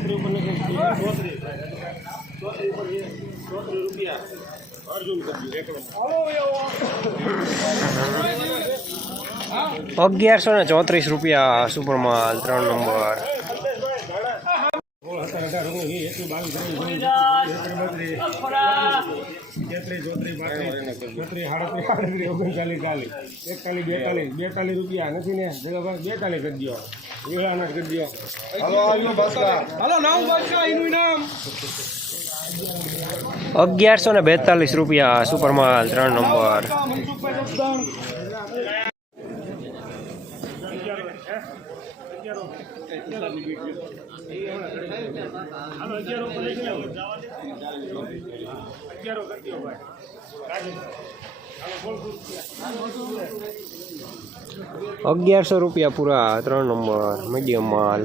તેત્રી ઉપર નથી ચોત્રીસ ચોત્રીસ ઉપર છે રૂપિયા અર્જુન અગિયારસો ને ચોત્રીસ રૂપિયા સુપરમાલ ત્રણ નંબર બેતાલીસ રૂપિયા. નથી ને? બેતાલીસ કરી દો વેળાના કરી દો અગિયારસો ને બેતાલીસ રૂપિયા સુપરમાલ ત્રણ નંબર. હાલો અગિયારસો રૂપિયા પૂરા ત્રણ નંબર મીડિયમ માલ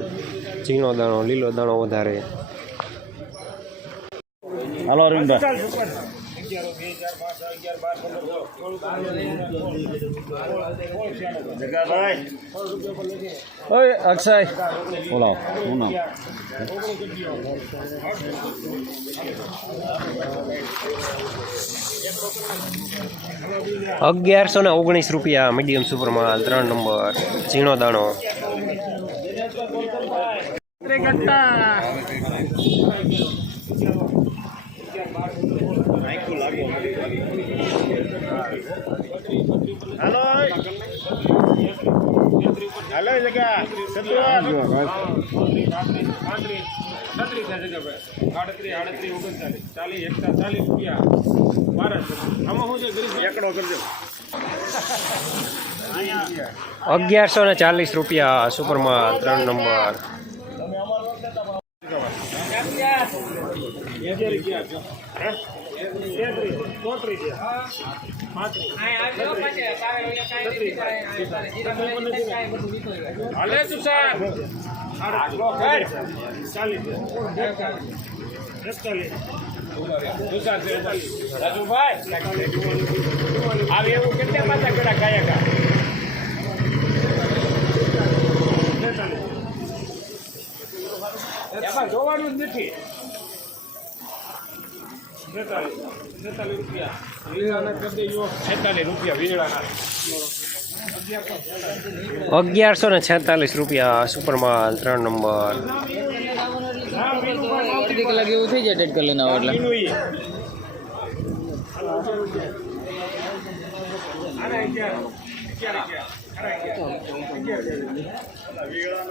ઝીણો દાણો લીલો દાણો વધારે. હાલો અરવિંદભાઈ ઓય અક્ષય બોલો નામ અગિયારસો ને ઓગણીસ રૂપિયા મીડિયમ સુપરમાલ ત્રણ નંબર ઝીણો દાણો. હાલો હાલો જગ્યા. અગિયારસો ને ચાલીસ રૂપિયા સુપરમાં ત્રણ નંબર. છો છે હાલે તું સાહેબ રાજુભાઈ આવે એવું કેટલા પાછા કેડા ગાયકા એમાં જોવાનું જ નથી. છેતાલીસ છેતાલીસ રૂપિયા વીજળાના કરી દેજો છેતાલીસ રૂપિયા વીજળાના અગિયારસો ને છેતાલીસ રૂપિયા સુપરમાલ ત્રણ નંબર અડધી કલાક એવું થઈ જાય ટેટ કરી લઈને આવો એટલે પીનું ઈ. આના અગિયાર. અગિયાર,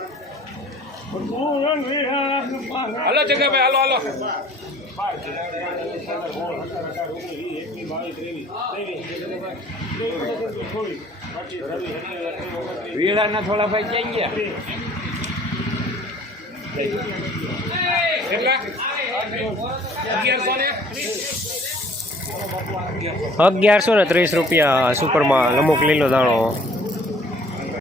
હાલો થોડા ભાઈ ક્યાં ગયા? અગિયારસો ને ત્રીસ રૂપિયા સુપરમાં અમુક લીલો દાણો.